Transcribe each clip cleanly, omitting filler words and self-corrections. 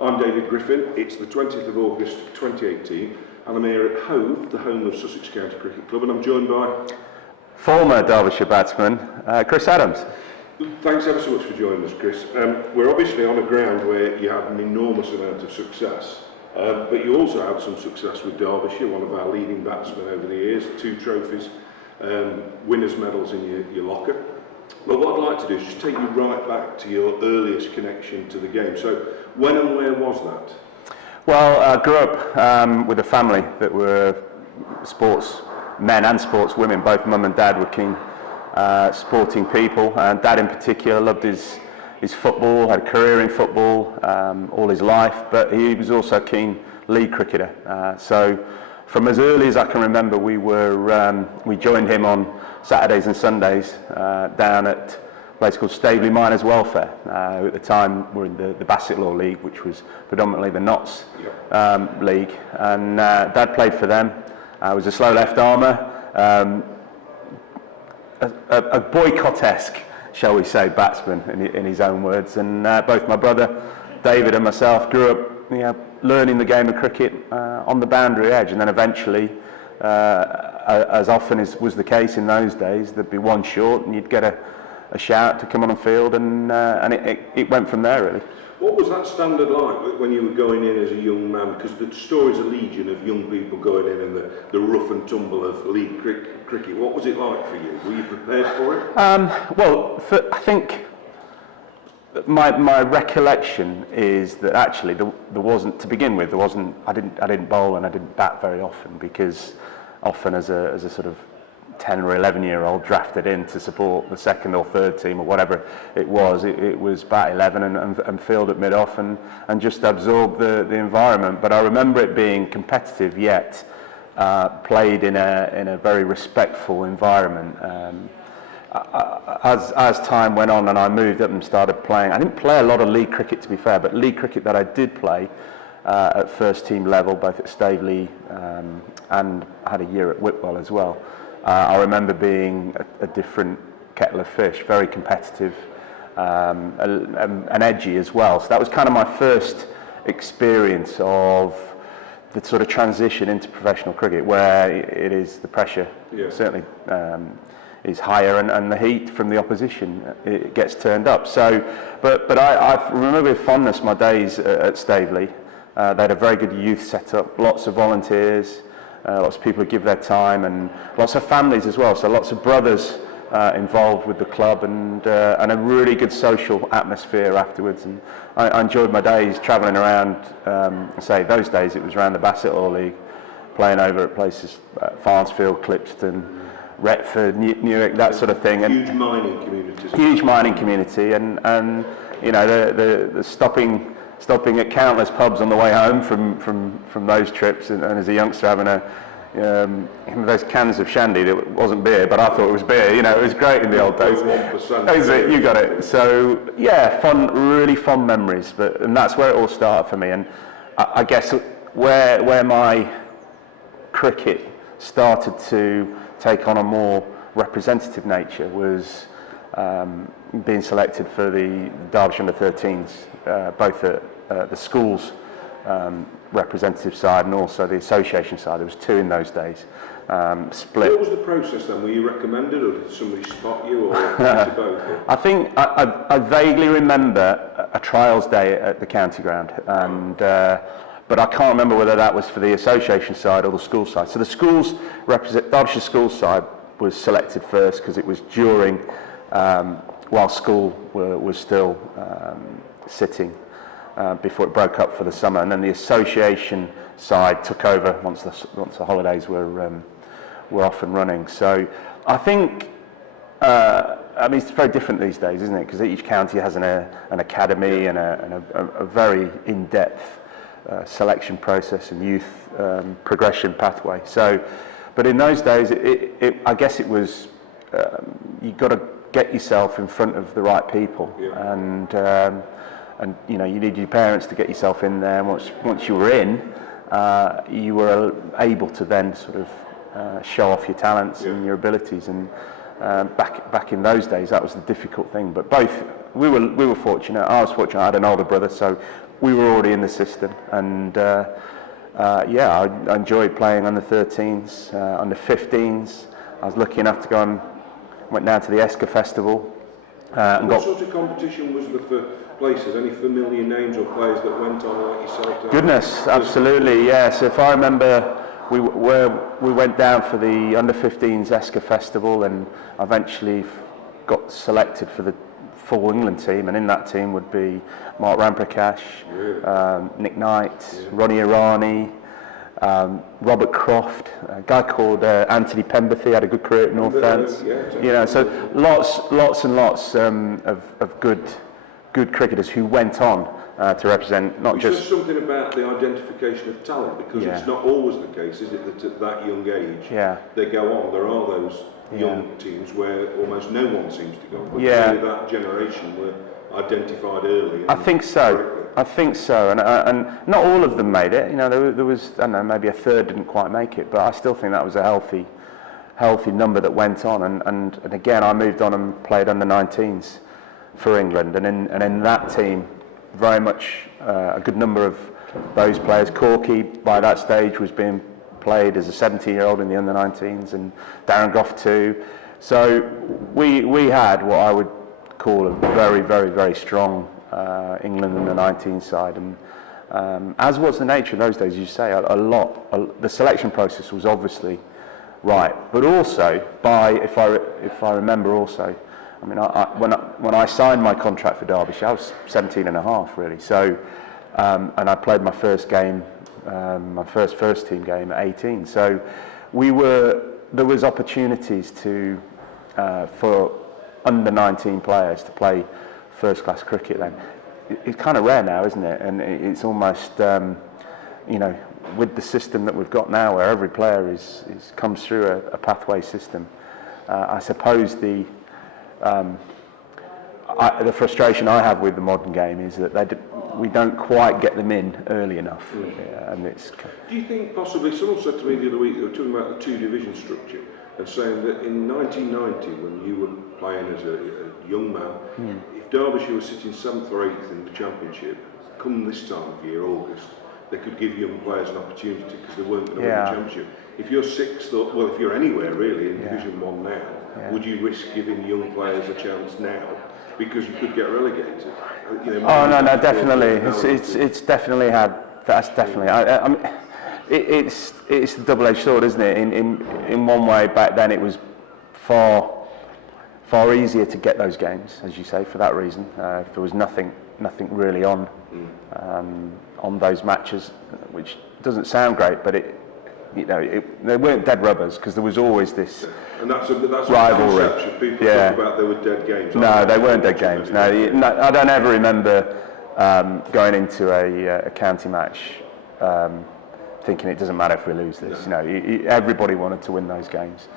I'm David Griffin. It's the 20th of August 2018 and I'm here at Hove, the home of Sussex County Cricket Club, and I'm joined by former Derbyshire batsman Chris Adams. Thanks ever so much for joining us, Chris. We're obviously on a ground where you had an enormous amount of success, but you also had some success with Derbyshire, one of our leading batsmen over the years, 2 trophies, winners' medals in your locker. But what I'd like to do is just take you right back to your earliest connection to the game. So when and where was that? Well, I grew up with a family that were sports men and sports women. Both mum and dad were keen sporting people, and dad in particular loved his football, had a career in football all his life, but he was also a keen league cricketer. So from as early as I can remember, we joined him on Saturdays and Sundays down at a place called Staveley Miners Welfare. At the time were in the Basset Law League, which was predominantly the Notts league, and Dad played for them. Was a slow left armer, a boycott-esque, shall we say, batsman in his own words. And both my brother David and myself grew up learning the game of cricket on the boundary edge, and then eventually, as often was the case in those days, there'd be one short and you'd get a shout to come on the field, and it went from there, really. What was that standard like when you were going in as a young man? Because the stories are legion of young people going in and the rough and tumble of league cricket. What was it like for you? Were you prepared for it? I think my recollection is that actually there wasn't, to begin with, I didn't bowl and I didn't bat very often, because often as a sort of 10 or 11-year-old drafted in to support the second or third team or whatever it was bat 11 and field at mid-off and just absorb the environment. But I remember it being competitive, yet played in a very respectful environment. As time went on and I moved up and started playing, I didn't play a lot of league cricket, to be fair, but league cricket that I did play at first team level, both at Staveley and I had a year at Whitwell as well. I remember being a different kettle of fish, very competitive and edgy as well. So that was kind of my first experience of the sort of transition into professional cricket, where it is the pressure certainly is higher, and the heat from the opposition, it gets turned up. So, but I remember with fondness my days at Staveley. They had a very good youth setup, lots of volunteers. Lots of people who give their time, and lots of families as well. So lots of brothers involved with the club, and a really good social atmosphere afterwards. And I enjoyed my days travelling around. Say those days it was around the Basset Law League, playing over at places Farnsfield, Clipston, Retford, Newark, that sort of thing. Huge mining communities. Huge mining community, and you know the stopping at countless pubs on the way home from those trips, and as a youngster having those cans of shandy that wasn't beer, but I thought it was beer. You know, it was great in the old days. 1%. You got it. So yeah, really fond memories. And that's where it all started for me. And I guess where my cricket started to take on a more representative nature was being selected for the Derbyshire under-13s, both at the schools representative side and also the association side. There was 2 in those days, split. What was the process then? Were you recommended, or did somebody spot you, or to both? I think I vaguely remember a trials day at the county ground, and but I can't remember whether that was for the association side or the school side. So the schools Derbyshire schools side was selected first, because it was during while school was still sitting before it broke up for the summer, and then the association side took over once the holidays were off and running. So I think I mean it's very different these days, isn't it? Because each county has an academy and a very in-depth selection process and youth progression pathway. So, but in those days, I guess it was you got to get yourself in front of the right people, and you know, you need your parents to get yourself in there. And once you were in, you were able to then sort of show off your talents and your abilities. And back in those days, that was the difficult thing. But both we were fortunate. I was fortunate. I had an older brother, so we were already in the system. And yeah, I enjoyed playing under 13s, under 15s. I was lucky enough to go and went down to the Esker Festival. What sort of competition was there for places? Any familiar names or players that went on like yourself? Goodness, absolutely, yes. If I remember, we went down for the under 15s Esker Festival, and eventually got selected for the full England team, and in that team would be Mark Ramprakash, Nick Knight, Ronnie Irani, Robert Croft, a guy called Anthony Pemberthy had a good career at North End. You know, so lots and lots of good cricketers who went on to represent not just. There's something about the identification of talent, because it's not always the case, is it, that at that young age they go on. There are those young teams where almost no one seems to go, but really that generation were identified early. I think so. I think so, and not all of them made it. You know, there was, I don't know, maybe a third didn't quite make it, but I still think that was a healthy number that went on. And again, I moved on and played under 19s for England, and in that team, very much a good number of those players. Corky by that stage was being played as a 17-year-old in the under 19s, and Darren Goff too. So we had what I would call a very, very, very strong England in the 19 side, and as was the nature of those days, you say the selection process was obviously right, but also if I remember also, I mean, when I signed my contract for Derbyshire, I was 17 and a half really. So and I played my first game, my first team game at 18. So there was opportunities for under 19 players to play first class cricket then. It's kind of rare now, isn't it? And it's almost, you know, with the system that we've got now, where every player comes through a pathway system. I suppose the frustration I have with the modern game is that we don't quite get them in early enough. And it's. Do you think possibly, someone said to me the other week, they were talking about the two-division structure, and saying that in 1990, when you were playing as a young man, if Derbyshire was sitting 7th or 8th in the Championship, come this time of year, August, they could give young players an opportunity because they weren't going to win the Championship. If you're 6th, or if you're anywhere really in Division 1 now, would you risk giving young players a chance now? Because you could get relegated. You know, no, definitely. It's definitely had. That's definitely. I mean, it's a double-edged sword, isn't it? In one way, back then it was far easier to get those games, as you say, for that reason. If there was nothing really on those matches, which doesn't sound great, but they weren't dead rubbers, because there was always this rivalry. People talk about there were dead games. No, they weren't dead games. No, I don't ever remember going into a county match thinking it doesn't matter if we lose this. You know, everybody wanted to win those games.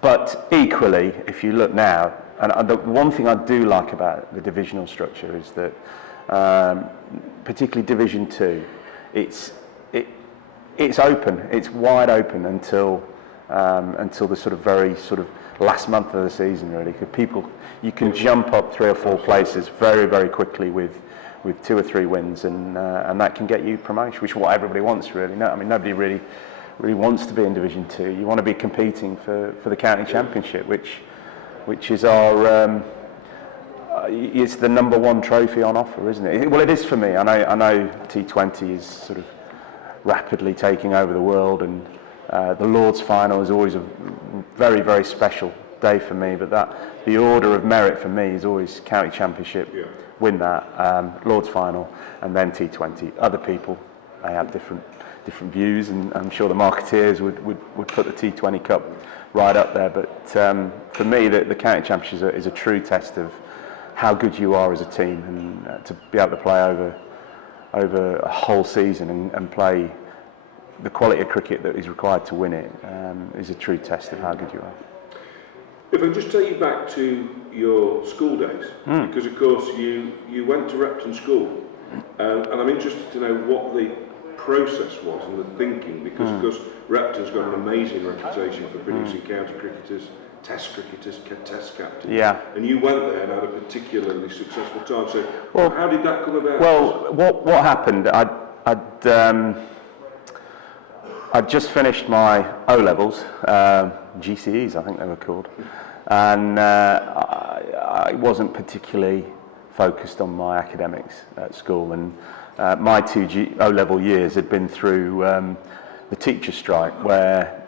But equally, if you look now, and the one thing I do like about the divisional structure is that, particularly Division 2, it's open. It's wide open until the sort of very sort of last month of the season, really. Because you can jump up 3 or 4 places very, very quickly with 2 or 3 wins, and that can get you promotion, which is what everybody wants, really. No, I mean, nobody really wants to be in Division 2. You want to be competing for the county championship, which is our it's the #1 trophy on offer, isn't it? Well, it is for me. I know T20 is sort of rapidly taking over the world, and the Lord's final is always a very, very special day for me. But the order of merit for me is always county championship, win that, Lord's final, and then T20. Other people, they have different views, and I'm sure the marketeers would put the T20 Cup right up there. But for me, the county championship is a true test of how good you are as a team, and to be able to play over a whole season and play the quality of cricket that is required to win it is a true test of how good you are. If I just take you back to your school days, because of course you went to Repton School, and I'm interested to know what the process was and the thinking, because of course Repton's got an amazing reputation for producing county cricketers, Test cricketers, Test captain. Yeah. And you went there and had a particularly successful time. So, Well, how did that come about? Well, what happened? I'd just finished my O levels, GCEs, I think they were called, and I wasn't particularly focused on my academics at school, and my two O level years had been through the teacher strike, where,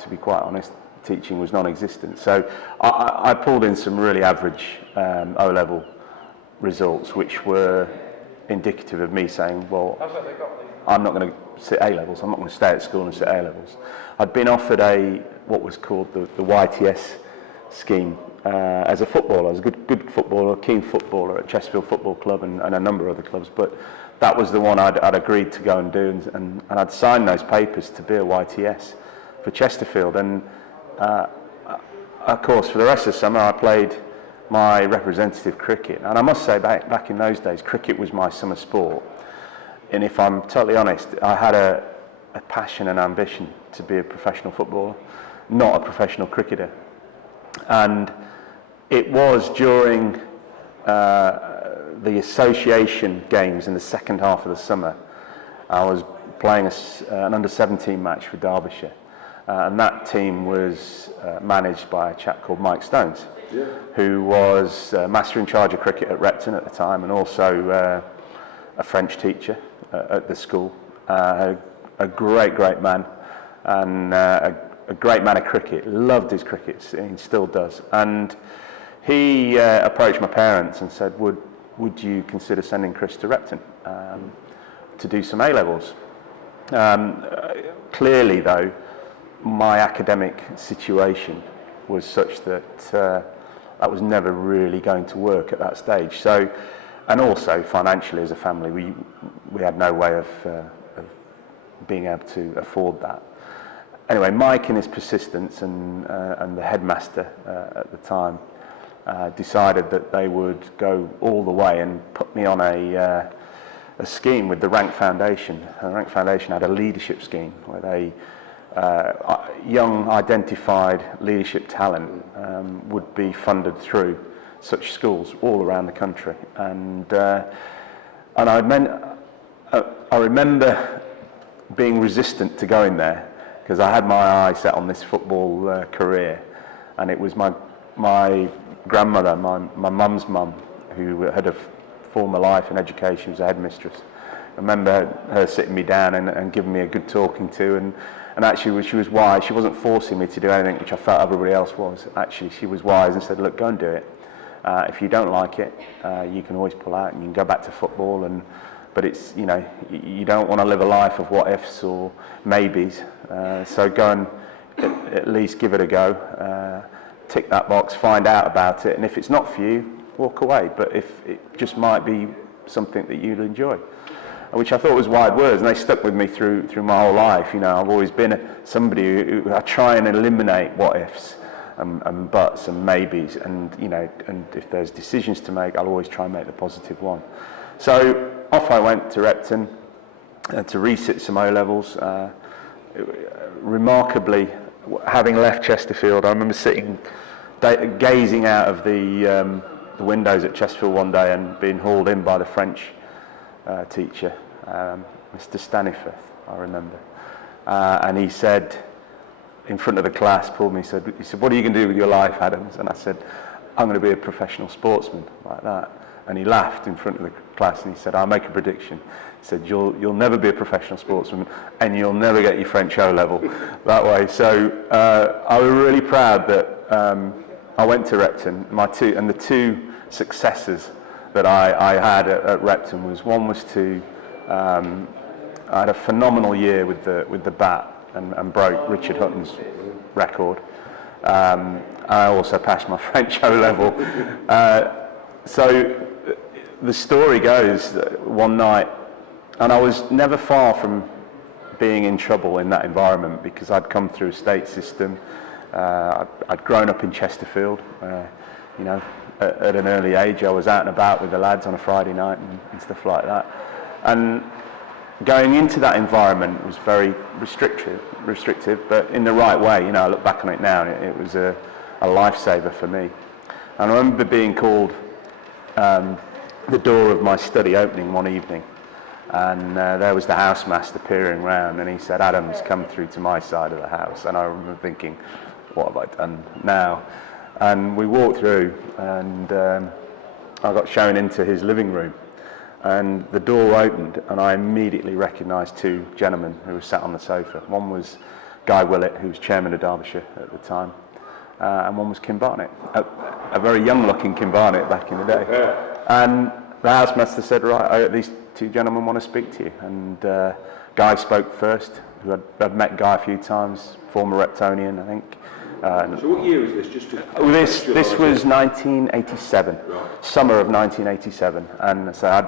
to be quite honest, teaching was non-existent. So I pulled in some really average O level results, which were indicative of me saying, well, I'm not going to sit A levels, I'm not going to stay at school and sit A levels. I'd been offered what was called the YTS scheme as a footballer. I was a good footballer, keen footballer at Chesterfield Football Club and a number of other clubs, but that was the one I'd agreed to go and do, and I'd signed those papers to be a YTS for Chesterfield. And of course, for the rest of the summer, I played my representative cricket, and I must say back in those days, cricket was my summer sport. And if I'm totally honest, I had a passion and ambition to be a professional footballer, not a professional cricketer. And it was during the association games in the second half of the summer, I was playing an under-17 match for Derbyshire, and that team was managed by a chap called Mike Stones, who was master in charge of cricket at Repton at the time, and also a French teacher at the school, a great man, and a great man of cricket. Loved his cricket, he still does. And he approached my parents and said, would you consider sending Chris to Repton to do some A-levels? Clearly though, my academic situation was such that that was never really going to work at that stage. So, and also financially as a family, we had no way of being able to afford that. Anyway, Mike, in his persistence, and the headmaster at the time, decided that they would go all the way and put me on a scheme with the Rank Foundation. And the Rank Foundation had a leadership scheme where they young identified leadership talent would be funded through such schools all around the country, and I remember being resistant to going there because I had my eye set on this football career, and it was my grandmother, my mum's mum, who had a former life in education, was a headmistress. I remember her sitting me down and giving me a good talking to, and actually she was wise. She wasn't forcing me to do anything which I felt everybody else was. Actually, she was wise and said, look, go and do it. If you don't like it, you can always pull out and you can go back to football. But it's, you don't want to live a life of what ifs or maybes. So go and at least give it a go. Tick that box, find out about it, and if it's not for you, walk away. But if it just might be something that you'd enjoy, which I thought was wise words, and they stuck with me through my whole life. I've always been somebody who I try and eliminate what ifs and buts and maybes, and and if there's decisions to make, I'll always try and make the positive one. So off I went to Repton to resit some O levels. Remarkably, having left Chesterfield, I remember sitting gazing out of the windows at Chesterfield one day and being hauled in by the French teacher, Mr. Staniforth, I remember, and he said, in front of the class, pulled me, he said, what are you going to do with your life, Adams? And I said, I'm going to be a professional sportsman, like that. And he laughed in front of the class and he said, I'll make a prediction. He said, you'll never be a professional sportsman and you'll never get your French O level that way. So I was really proud that I went to Repton. The two successes that I had at Repton was, one was I had a phenomenal year with the bat and broke Richard Hutton's record. I also passed my French O level. So the story goes that one night, and I was never far from being in trouble in that environment because I'd come through a state system. I'd grown up in Chesterfield. At an early age, I was out and about with the lads on a Friday night and stuff like that. And going into that environment was very restrictive, but in the right way. I look back on it now, and it was a a lifesaver for me. And I remember being called the door of my study opening one evening, and there was the housemaster peering round, and he said, "Adam's come through to my side of the house." And I remember thinking, what have I done now? And we walked through, and I got shown into his living room, and the door opened, and I immediately recognised two gentlemen who were sat on the sofa. One was Guy Willett, who was chairman of Derbyshire at the time, and one was Kim Barnett, a very young-looking Kim Barnett back in the day. And the housemaster said, "Right, these two gentlemen want to speak to you." And Guy spoke first, who I'd met Guy a few times, former Reptonian, I think. So what year is this? Just to this was 1987, right. Summer of 1987, and so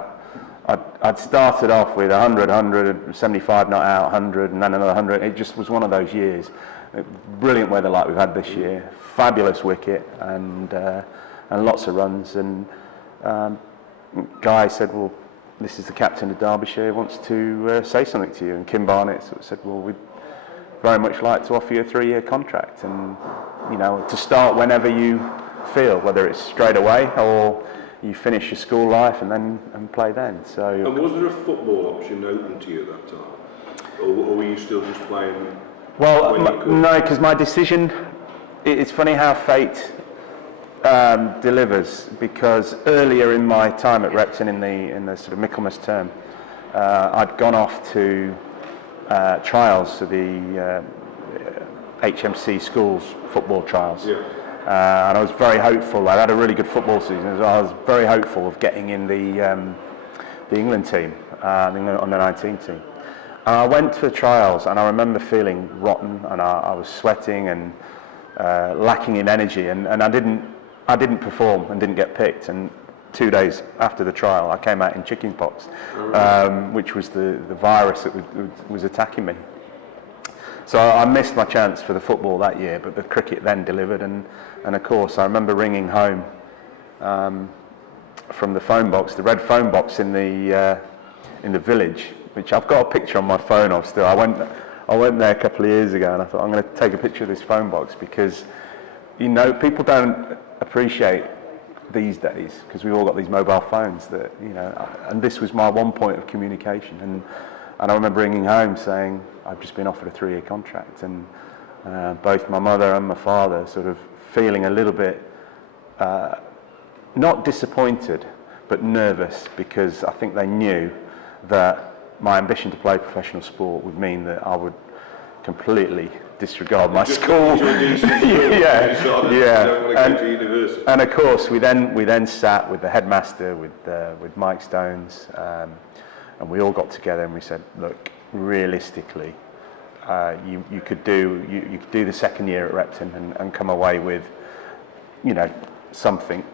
I'd started off with 100, 75 not out, 100, and then another 100. It just was one of those years. Brilliant weather like we've had this year, fabulous wicket, and lots of runs. And Guy said, "Well, this is the captain of Derbyshire, wants to say something to you." And Kim Barnett sort of said, "Well, we'd very much like to offer you a 3-year contract, and to start whenever you feel, whether it's straight away or you finish your school life and play then." So. And was there a football option open to you at that time, or were you still just playing? Well, no, because my decision. It's funny how fate delivers. Because earlier in my time at Repton in the sort of Michaelmas term, I'd gone off to trials to the HMC schools football trials. Yeah. And I was very hopeful. I had a really good football season. I was very hopeful of getting in the England team, the under 19 team. And I went to the trials, and I remember feeling rotten, and I was sweating and lacking in energy, and I didn't perform and didn't get picked. And 2 days after the trial, I came out in chickenpox, which was the virus that was attacking me. So I missed my chance for the football that year, but the cricket then delivered. And of course, I remember ringing home from the phone box, the red phone box in the village, which I've got a picture on my phone of still. I went there a couple of years ago, and I thought, I'm going to take a picture of this phone box, because people don't appreciate these days, because we've all got these mobile phones that and this was my one point of communication. And I remember ringing home saying I've just been offered a 3-year contract, and both my mother and my father sort of feeling a little bit not disappointed but nervous, because I think they knew that my ambition to play professional sport would mean that I would completely disregard my school. And of course we then sat with the headmaster, with Mike Stones, and we all got together and we said, look, realistically, you could do the second year at Repton and come away with something,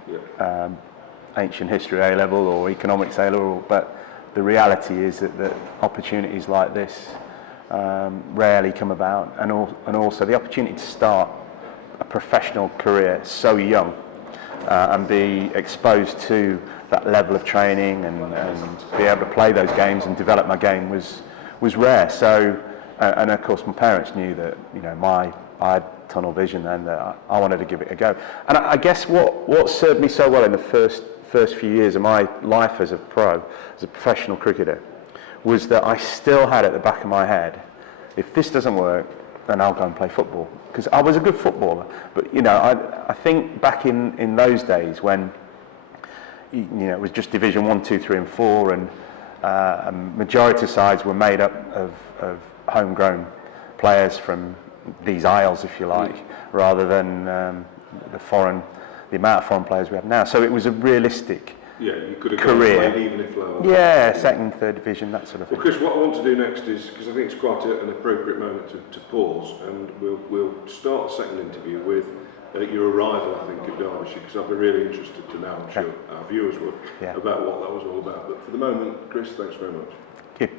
ancient history A level or economics A level, but the reality is that opportunities like this rarely come about, and also the opportunity to start a professional career so young and be exposed to that level of training and be able to play those games and develop my game was rare. So, and of course my parents knew that I had tunnel vision and that I wanted to give it a go. And I guess what served me so well in the first few years of my life as a professional cricketer, was that I still had at the back of my head, if this doesn't work, then I'll go and play football. Because I was a good footballer, but I think back in those days when it was just Division 1, 2, 3 and 4, and majority sides were made up of homegrown players from these isles, if you like, rather than the amount of foreign players we have now. So it was a realistic you could have career. Played even if second, third division, that sort of thing. Well, Chris, what I want to do next is, because I think it's quite an appropriate moment to pause, and we'll start the second interview with your arrival, I think, at Derbyshire, because I'd be really interested to know, I'm sure our viewers would, about what that was all about. But for the moment, Chris, thanks very much. Thank you.